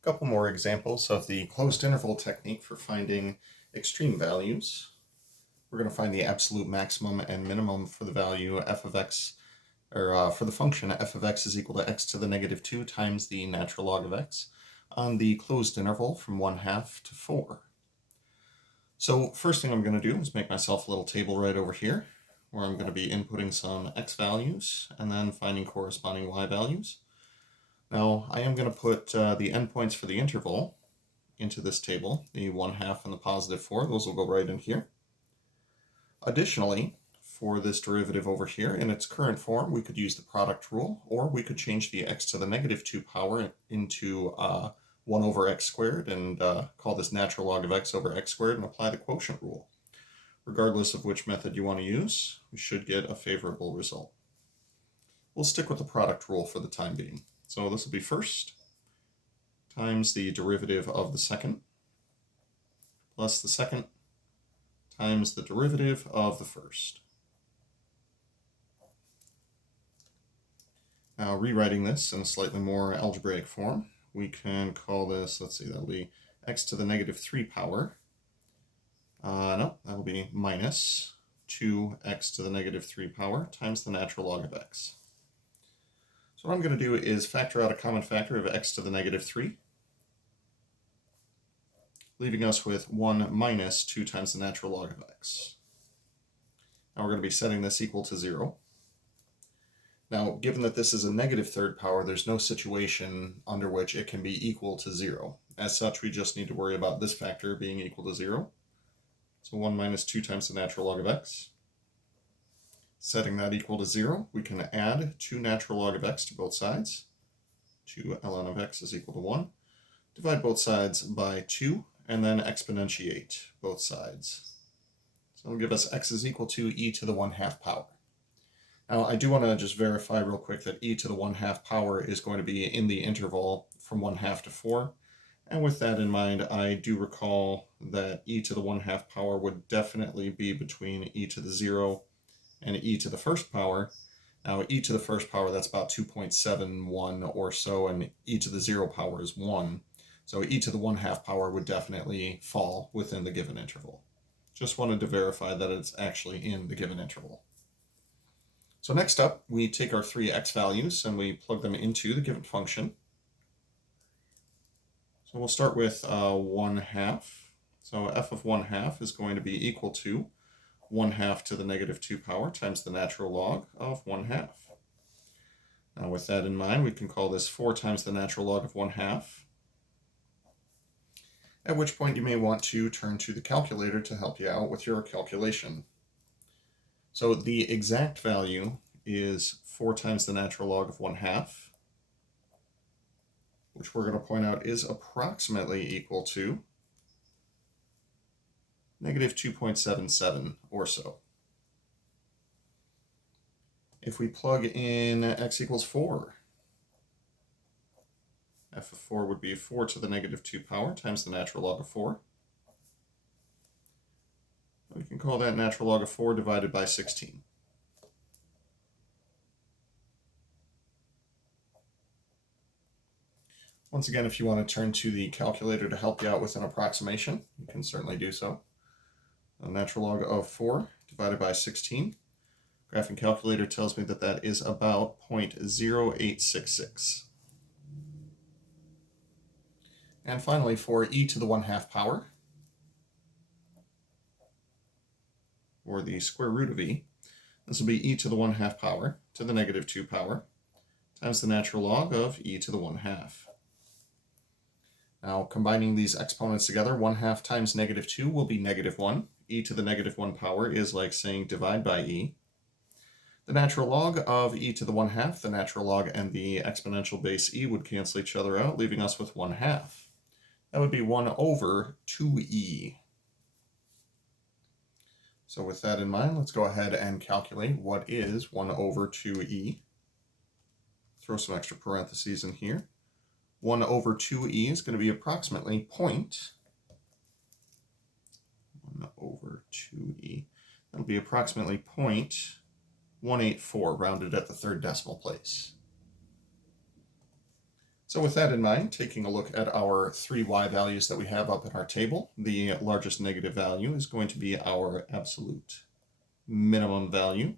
A couple more examples of the closed interval technique for finding extreme values. We're going to find the absolute maximum and minimum for the value f of x, or for the function f of x is equal to x to the negative 2 times the natural log of x on the closed interval from 1/2 to 4. So first thing I'm going to do is make myself a little table right over here where I'm going to be inputting some x values and then finding corresponding y values. Now I am going to put the endpoints for the interval into this table, the 1/2 and the positive 4. Those will go right in here. Additionally, for this derivative over here, in its current form, we could use the product rule, or we could change the x to the negative 2 power into 1 over x squared and call this natural log of x over x squared and apply the quotient rule. Regardless of which method you want to use, we should get a favorable result. We'll stick with the product rule for the time being. So this will be first times the derivative of the second plus the second times the derivative of the first. Now rewriting this in a slightly more algebraic form, we can call this, let's see, that'll be x to the negative 3 power. No, that'll be minus 2x to the negative 3 power times the natural log of x. So what I'm going to do is factor out a common factor of x to the negative 3, leaving us with 1 minus 2 times the natural log of x. Now we're going to be setting this equal to 0. Now, given that this is a negative third power, there's no situation under which it can be equal to 0. As such, we just need to worry about this factor being equal to 0. So 1 minus 2 times the natural log of x. Setting that equal to 0, we can add 2 natural log of x to both sides. 2 ln of x is equal to 1. Divide both sides by 2, and then exponentiate both sides. So it'll give us x is equal to e to the 1/2 power. Now I do want to just verify real quick that e to the 1/2 power is going to be in the interval from 1/2 to 4. And with that in mind, I do recall that e to the 1/2 power would definitely be between e to the 0 and e to the first power. Now e to the first power, that's about 2.71 or so, and e to the 0 power is 1. So e to the 1/2 power would definitely fall within the given interval. Just wanted to verify that it's actually in the given interval. So next up, we take our 3 x values and we plug them into the given function. So we'll start with 1/2. So f of 1/2 is going to be equal to 1/2 to the negative 2 power times the natural log of 1/2. Now with that in mind, we can call this 4 times the natural log of 1/2. At which point you may want to turn to the calculator to help you out with your calculation. So the exact value is 4 times the natural log of 1/2, which we're going to point out is approximately equal to negative 2.77 or so. If we plug in x equals 4, f of 4 would be 4 to the negative 2 power times the natural log of 4. We can call that natural log of 4 divided by 16. Once again, if you want to turn to the calculator to help you out with an approximation, you can certainly do so. A natural log of 4 divided by 16. Graphing calculator tells me that that is about 0.0866. And finally, for e to the 1/2 power, or the square root of e, this will be e to the 1/2 power to the negative 2 power times the natural log of e to the 1/2. Now, combining these exponents together, 1/2 times negative 2 will be negative 1. E to the negative 1 power is like saying divide by e. The natural log of e to the 1/2, the natural log and the exponential base e would cancel each other out, leaving us with 1/2. That would be 1 over 2e. So with that in mind, let's go ahead and calculate what is 1 over 2e. Throw some extra parentheses in here. 1 over 2e is going to be approximately 1 over 2e. That'll be approximately 0.184, rounded at the third decimal place. So with that in mind, taking a look at our three y values that we have up in our table, the largest negative value is going to be our absolute minimum value,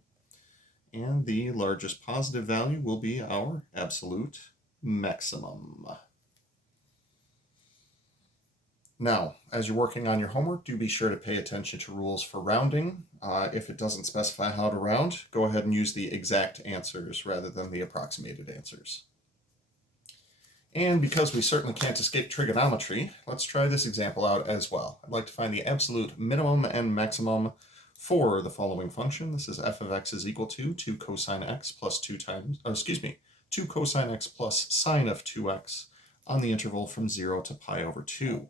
and the largest positive value will be our absolute maximum. Now, as you're working on your homework, do be sure to pay attention to rules for rounding. If it doesn't specify how to round, go ahead and use the exact answers rather than the approximated answers. And because we certainly can't escape trigonometry, let's try this example out as well. I'd like to find the absolute minimum and maximum for the following function. This is f of x is equal to 2 cosine x plus 2 cosine x plus sine of 2x on the interval from 0 to pi over 2.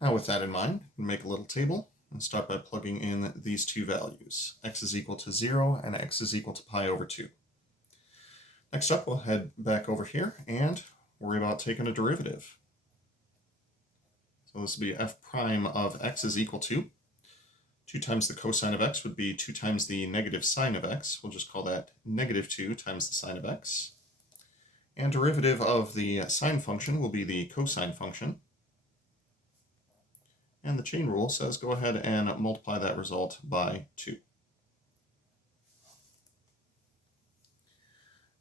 Now with that in mind, we'll make a little table and start by plugging in these two values. X is equal to 0 and x is equal to pi over 2. Next up, we'll head back over here and worry about taking a derivative. So this would be f prime of x is equal to 2 times the cosine of x would be 2 times the negative sine of x. We'll just call that negative 2 times the sine of x. And derivative of the sine function will be the cosine function. And the chain rule says go ahead and multiply that result by 2.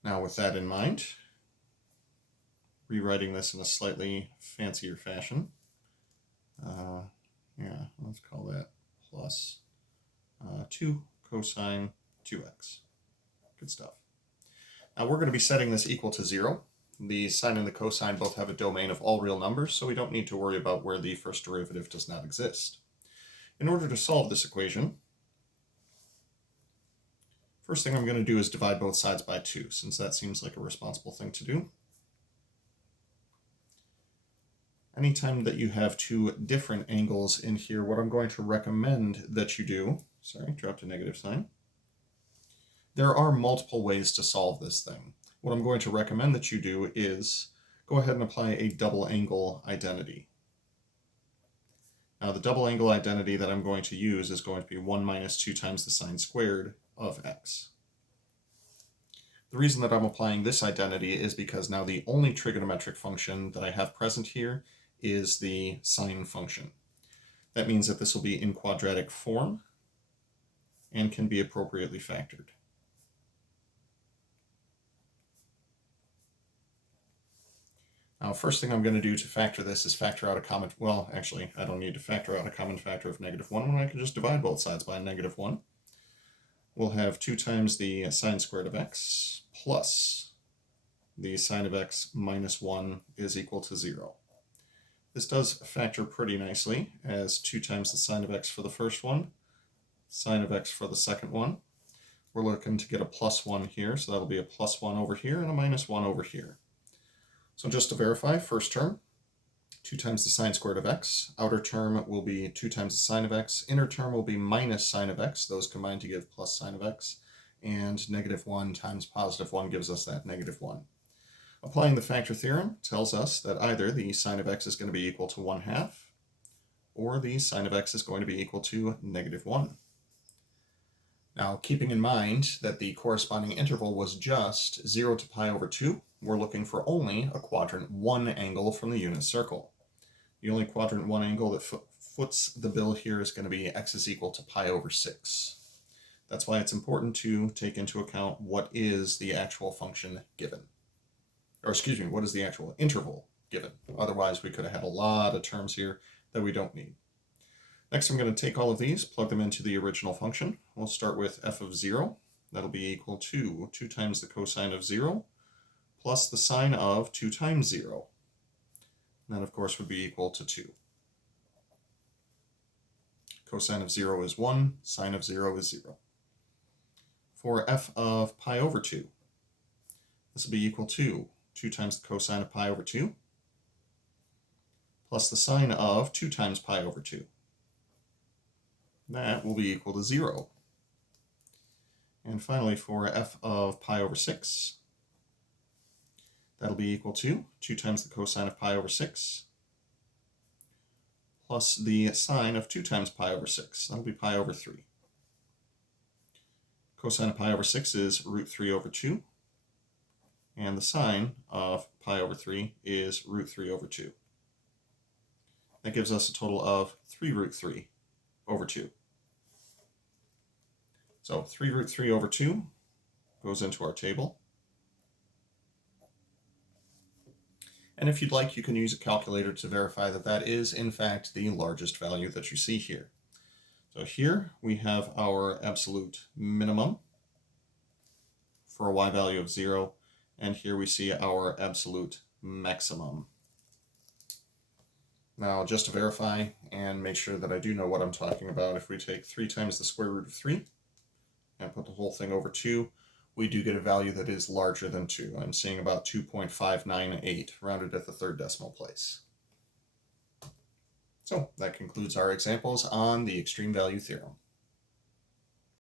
Now with that in mind, rewriting this in a slightly fancier fashion, let's call that plus 2 cosine 2x. Good stuff. Now we're going to be setting this equal to 0. The sine and the cosine both have a domain of all real numbers, so we don't need to worry about where the first derivative does not exist. In order to solve this equation, first thing I'm going to do is divide both sides by 2, since that seems like a responsible thing to do. Anytime that you have two different angles in here, what I'm going to recommend that you do, dropped a negative sign. There are multiple ways to solve this thing. What I'm going to recommend that you do is go ahead and apply a double angle identity. Now the double angle identity that I'm going to use is going to be 1 minus 2 times the sine squared of x. The reason that I'm applying this identity is because now the only trigonometric function that I have present here is the sine function. That means that this will be in quadratic form and can be appropriately factored. Now, first thing I'm going to do to factor this is factor out a common, well, actually, I don't need to factor out a common factor of -1 when I can just divide both sides by -1. We'll have 2 times the sine squared of x plus the sine of x minus 1 is equal to 0. This does factor pretty nicely as 2 times the sine of x for the first one, sine of x for the second one. We're looking to get a +1 here, so that'll be a +1 over here and a -1 over here. So just to verify, first term, 2 times the sine squared of x. Outer term will be 2 times the sine of x. Inner term will be minus sine of x. Those combine to give plus sine of x. And -1 times +1 gives us that -1. Applying the factor theorem tells us that either the sine of x is going to be equal to 1/2 or the sine of x is going to be equal to -1. Now, keeping in mind that the corresponding interval was just 0 to pi over 2, we're looking for only a quadrant 1 angle from the unit circle. The only quadrant 1 angle that foots the bill here is going to be x is equal to pi over 6. That's why it's important to take into account what is the actual function given. Or excuse me, what is the actual interval given? Otherwise, we could have had a lot of terms here that we don't need. Next, I'm going to take all of these, plug them into the original function. We'll start with f of 0. That'll be equal to 2 times the cosine of 0 plus the sine of 2 times 0. And that, of course, would be equal to 2. Cosine of 0 is 1, sine of 0 is 0. For f of pi over 2, this will be equal to 2 times the cosine of pi over 2 plus the sine of 2 times pi over 2. That will be equal to 0. And finally, for f of pi over 6, that'll be equal to 2 times the cosine of pi over 6 plus the sine of 2 times pi over 6. That'll be pi over 3. Cosine of pi over 6 is root 3 over 2. and the sine of pi over 3 is root 3 over 2. That gives us a total of 3 root 3 over 2. So 3 root 3 over 2 goes into our table. And if you'd like, you can use a calculator to verify that that is, in fact, the largest value that you see here. So here we have our absolute minimum for a y value of 0, and here we see our absolute maximum. Now, just to verify and make sure that I do know what I'm talking about, if we take 3 times the square root of 3 and put the whole thing over 2, we do get a value that is larger than 2. I'm seeing about 2.598, rounded at the third decimal place. So that concludes our examples on the extreme value theorem.